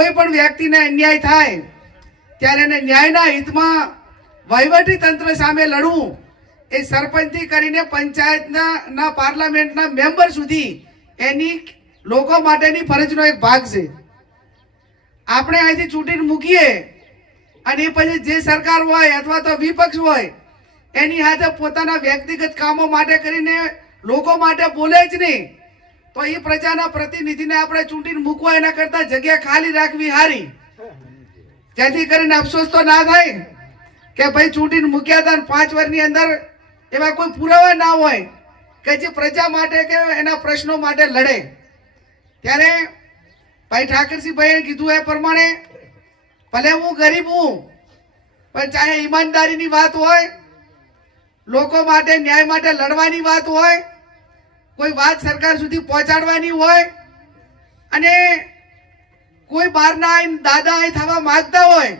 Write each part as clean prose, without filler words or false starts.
કોઈ પણ વ્યક્તિને અન્યાય થાય ત્યારે એને ન્યાયના હિતમાં વહીવટી તંત્ર સામે લડવું એ સરપંચથી કરીને પંચાયતના પાર્લામેન્ટના મેમ્બર સુધી એની લોકો માટેની ફરજનો એક ભાગ છે. આપણે અહીંથી ચૂંટીને મૂકીએ અને એ પછી જે સરકાર હોય અથવા તો વિપક્ષ હોય એની સાથે પોતાના વ્યક્તિગત કામો માટે કરીને લોકો માટે બોલે જ નહીં, તો એ પ્રજાના પ્રતિનિધિને આપણે ચૂંટીને મૂકવા એના કરતા જગ્યા ખાલી રાખવી સારી, જેથી કરીને અફસોસ તો ના થાય કે ભાઈ ચૂંટીને મૂક્યા હતા 5 વર્ષની અંદર એવા કોઈ પુરાવા ના હોય કે જે પ્રજા માટે કે એના પ્રશ્નો માટે લડે. ત્યારે ભાઈ ઠાકરસિંહભાઈએ કીધું એ પ્રમાણે ભલે હું ગરીબ હું, પણ ચાહે ઈમાનદારીની વાત હોય, લોકો માટે ન્યાય માટે લડવાની વાત હોય, કોઈ વાત સરકાર સુધી પહોંચાડવાની હોય, અને કોઈ બહારના દાદા થવા માંગતા હોય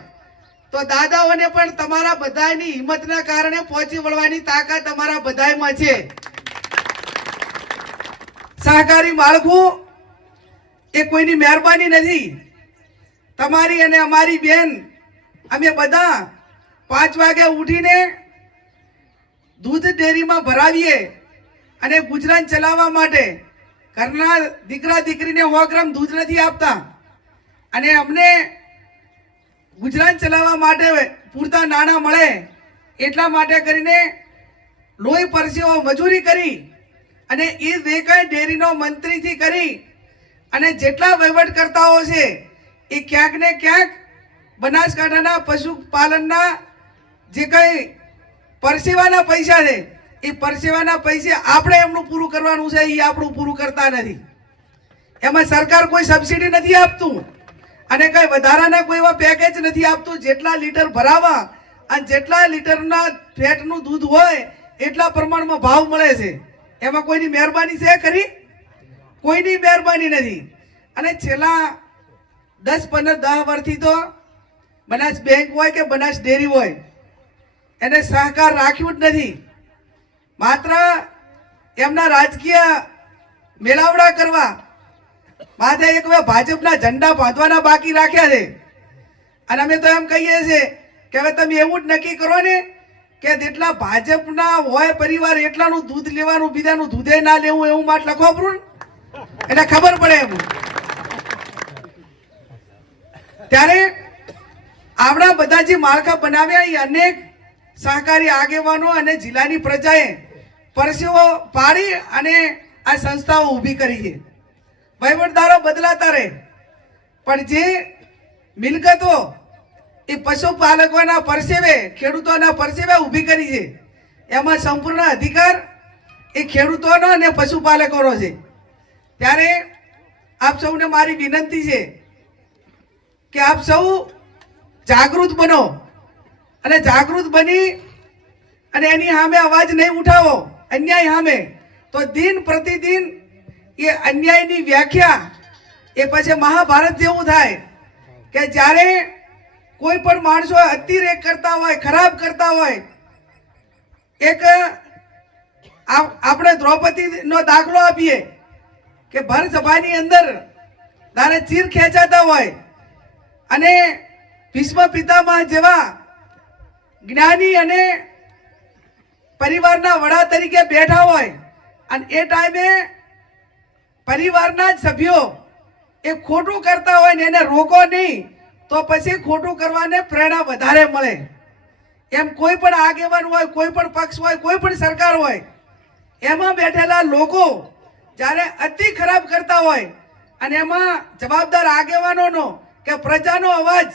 તો દાદાઓને પણ તમારા બધાની હિંમતના કારણે પહોંચી વળવાની તાકાત તમારા બધામાં છે. સહકારી માળખું એ કોઈની મહેરબાની નથી, તમારી અને અમારી બેન અમે બધા 5 વાગે ઉઠીને દૂધ ડેરીમાં ભરાવીએ અને ગુજરાન ચલાવવા માટે ઘરના દીકરા દીકરીને 100 ગ્રામ દૂધ નથી આપતા, અને અમને ગુજરાન ચલાવવા માટે પૂરતા નાણાં મળે એટલા માટે કરીને લોહી પરસેવો મજૂરી કરી અને એ વેકાઈ ડેરીનો મંત્રીથી કરી અને જેટલા વહીવટકર્તાઓ છે એ ક્યાંક ને ક્યાંક બનાસકાંઠાના પશુપાલનના જે કઈ પરસેવાના પૈસા છે એ પરસેવાના પૈસા આપણે એમનું પૂરું કરવાનું છે, એ આપણું પૂરું કરતા નથી. એમાં સરકાર કોઈ સબસિડી નથી આપતું અને કઈ વધારાના કોઈ એવા પેકેજ નથી આપતું. જેટલા લીટર ભરાવા અને જેટલા લીટરના ફેટનું દૂધ હોય એટલા પ્રમાણમાં ભાવ મળે છે. એમાં કોઈની મહેરબાની છે ખરી? કોઈની મહેરબાની નથી. અને છેલ્લા 10-15 વર્ષથી તો બનાસ બેંક હોય કે બનાસ ડેરી હોય એને સહકાર રાખ્યું જ નથી. માત્ર એમના રાજકીય મેળાવડા કરવા માથે એક ભાજપના ઝંડા બાંધવાના બાકી રાખ્યા છે. અને અમે તો એમ કહીએ છીએ કે હવે તમે એવું જ નક્કી કરો ને કે જેટલા ભાજપના હોય પરિવાર એટલાનું દૂધ લેવાનું, બીજાનું દૂધે ના લેવું, એવું માટ લખો પ્રું એટલે ખબર પડે એમ. ત્યારે આવડા બધા જે માળખા બનાવ્યા એ અનેક સહકારી આગેવાનો અને જિલ્લાની પ્રજાએ પરસેવો પાડી અને આ સંસ્થાઓ ઊભી કરી છે. વહીવટદારો બદલાતા રહે, પણ જે મિલકતો એ પશુપાલકોના પરસેવે, ખેડૂતોના પરસેવે ઊભી કરી છે એમાં સંપૂર્ણ અધિકાર એ ખેડૂતોનો અને પશુપાલકોનો છે. ત્યારે આપ સૌને મારી વિનંતી છે કે આપ સૌ જાગૃત બનો અને જાગૃત બની અને એની સામે અવાજ નહીં ઉઠાવો અન્યાય સામે, તો દિન પ્રતિદિન એ અન્યાયની વ્યાખ્યા એ પછી મહાભારત જેવું થાય કે જ્યારે કોઈ પણ માણસો અતિરેક કરતા હોય, ખરાબ કરતા હોય. એક આપણે દ્રૌપદીનો દાખલો આપીએ કે ભર સભાની અંદર તારે ચીર ખેંચાતા હોય અને ભીષ્મ પિતામહ જેવા જ્ઞાની અને પરિવારના વડા તરીકે બેઠા હોય અને એ ટાઈમે પરિવારના જ સભ્યો એ ખોટું કરતા હોય ને એને રોકો નહીં તો પછી ખોટું કરવાને પ્રેરણા વધારે મળે. એમ કોઈ પણ આગેવાન હોય, કોઈ પણ પક્ષ હોય, કોઈ પણ સરકાર હોય, એમાં બેઠેલા લોકો જ્યારે અતિ ખરાબ કરતા હોય અને એમાં જવાબદાર આગેવાનોનો કે પ્રજાનો અવાજ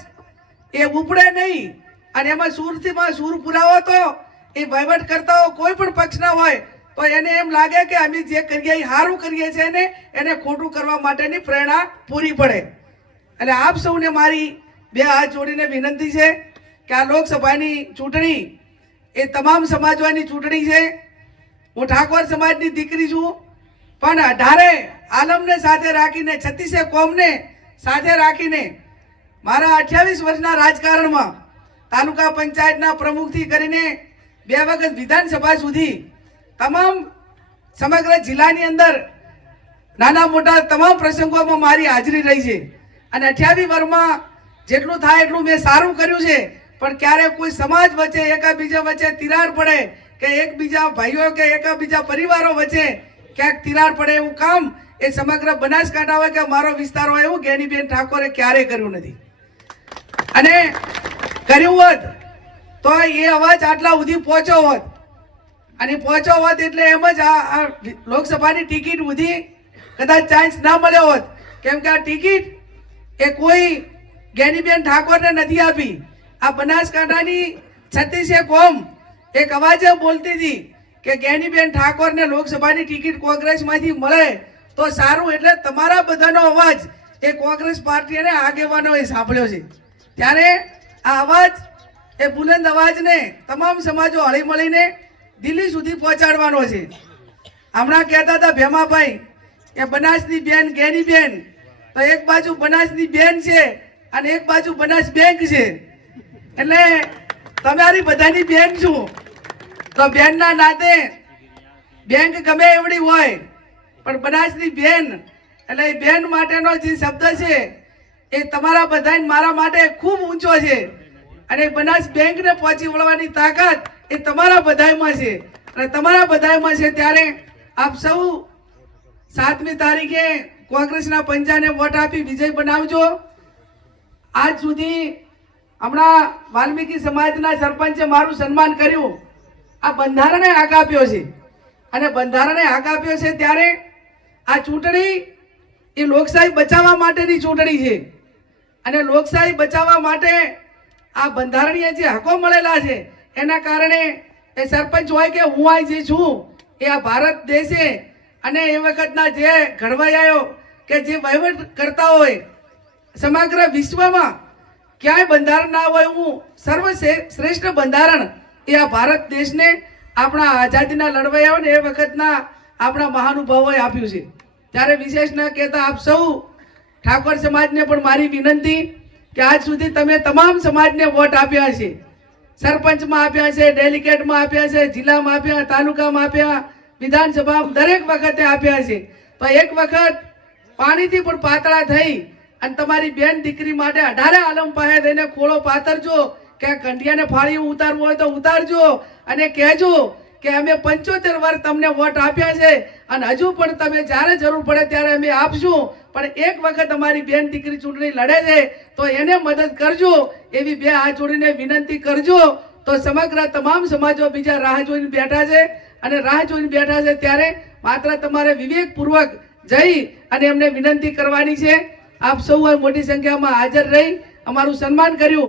એ ઉપડે નહીં અને એમાં સૂર પુરાવો તો એ વહીવટકર્તાઓ કોઈ પણ પક્ષના હોય તો એને એમ લાગે કે અમે જે કરીએ એ સારું કરીએ છીએ ને એને ખોટું કરવા માટેની પ્રેરણા પૂરી પડે. એટલે આપ સૌને મારી 2 હાથ જોડીને વિનંતી છે કે આ લોકસભાની ચૂંટણી એ તમામ સમાજવાની ચૂંટણી છે. હું ઠાકોર સમાજની દીકરી છું, પણ 18 આલમને સાથે રાખીને, 36 કોમને સાથે રાખીને મારા 28 વર્ષના રાજકારણમાં તાલુકા પંચાયતના પ્રમુખથી કરીને 2 વખત વિધાનસભા સુધી તમામ સમગ્ર જિલ્લાની અંદર નાના મોટા તમામ પ્રસંગોમાં મારી હાજરી રહી છે. અને 28 વર્ષમાં જેટલું થાય એટલું મેં સારું કર્યું છે, પણ ક્યારેક કોઈ સમાજ વચ્ચે એકાબીજા વચ્ચે તિરાડ પડે કે એકબીજા ભાઈઓ કે એકાબીજા પરિવારો વચ્ચે ક્યાંક તિરાડ પડે એવું કામ એ સમગ્ર બનાસકાંઠા હોય કે મારો વિસ્તાર હોય એવું જ્ઞાનીબેન ઠાકોરે ક્યારેય કર્યું નથી. અને કર્યું હોત તો એ અવાજ આટલા સુધી પહોંચ્યો હોત, અને પહોંચ્યો હોત એટલે એમ જ આ લોકસભાની ટિકિટ સુધી કદાચ ચાન્સ ના મળ્યો હોત, કેમ કે આ ટિકિટ એ કોઈ જ્ઞાનીબેન ઠાકોરને નથી આપી. આ બનાસકાંઠાની 36 કોમ એક અવાજે બોલતી હતી કે જ્ઞાનીબેન ઠાકોરને લોકસભાની ટિકિટ કોંગ્રેસમાંથી મળે તો સારું, એટલે તમારા બધાનો અવાજ એ કોંગ્રેસ પાર્ટી અને આગેવાનોએ સાંભળ્યો છે. ત્યારે આ અવાજ એ બુલંદ અવાજને તમામ સમાજો હળી મળીને દિલ્હી સુધી પહોંચાડવાનો છે. હમણાં કહેતા હતા ભેમાભાઈ કે બનાસની બેન જ્ઞાનીબેન, તો એક બાજુ બનાસની બેન છે અને એક બાજુ બનાસ બેંક છે, એટલે તમારી બધાની બેન છું. તો બેનના નાતે બેંક ગમે એવડી હોય પણ બનાસની બેન, એટલે એ બેન માટેનો જે શબ્દ છે એ તમારા બધા મારા માટે ખૂબ ઊંચો છે, અને બનાસ બેંકને પહોંચી વળવાની તાકાત એ તમારા બધામાં છે, અને તમારા બધામાં છે. ત્યારે આપ સૌ 7મી તારીખે કોંગ્રેસના પંજાને વોટ આપી વિજય બનાવજો. આજ સુધી હમણાં વાલ્મીકી સમાજના સરપંચે મારું સન્માન કર્યું. આ બંધારણે હાક આપ્યો છે, અને બંધારણે હાક આપ્યો છે ત્યારે આ ચૂંટણી એ લોકશાહી બચાવવા માટેની ચૂંટણી છે, અને લોકશાહી બચાવવા માટે આ બંધારણીય જે હકો મળેલા છે એના કારણે એ સરપંચ હોય કે હું આ જે છું એ આ ભારત દેશે અને એ વખતના જે ઘડવૈયાઓ કે જે વહીવટ કરતા હોય સમગ્ર વિશ્વમાં ક્યાંય બંધારણ ના હોય હું સર્વશ્રેષ્ઠ બંધારણ એ આ ભારત દેશને આપણા આઝાદીના લડવૈયાઓને એ વખતના આપણા મહાનુભાવોએ આપ્યું છે. ત્યારે વિશેષ ન કહેતા આપ સૌ ઠાકોર સમાજને પણ મારી વિનંતી કે આજ સુધી તમે તમામ સમાજને વોટ આપ્યા છે, સરપંચમાં આપ્યા છે, ડેલિગેટમાં આપ્યા છે, જિલ્લામાં આપ્યા, તાલુકામાં આપ્યા, વિધાનસભામાં દરેક વખતે આપ્યા છે. તો એક વખત પાણીથી પણ પાતળા થઈ અને તમારી બેન દીકરી માટે 18 આલમ પાસે થઈને ખોળો પાથરજો કે કંઢિયાને ફાળી ઉતારવું હોય તો ઉતારજો, અને કહેજો કે અમે 75 વર્ષ તમને વોટ આપ્યા છે અને હજુ પણ તમે જ્યારે જરૂર પડે ત્યારે અમે આપશું, પણ એક વખત અમારી બેન દીકરી ચૂંટણી લડે છે તો એને મદદ કરજો, એવી બે હાથ જોડીને વિનંતી કરજો. તો સમગ્ર તમામ સમાજો બીજા રાહ જોઈને બેઠા છે, અને રાહ જોઈને બેઠા છે. ત્યારે માત્ર તમારે વિવેકપૂર્વક જઈ અને એમને વિનંતી કરવાની છે. આપ સૌએ મોટી સંખ્યામાં હાજર રહી અમારું સન્માન કર્યું.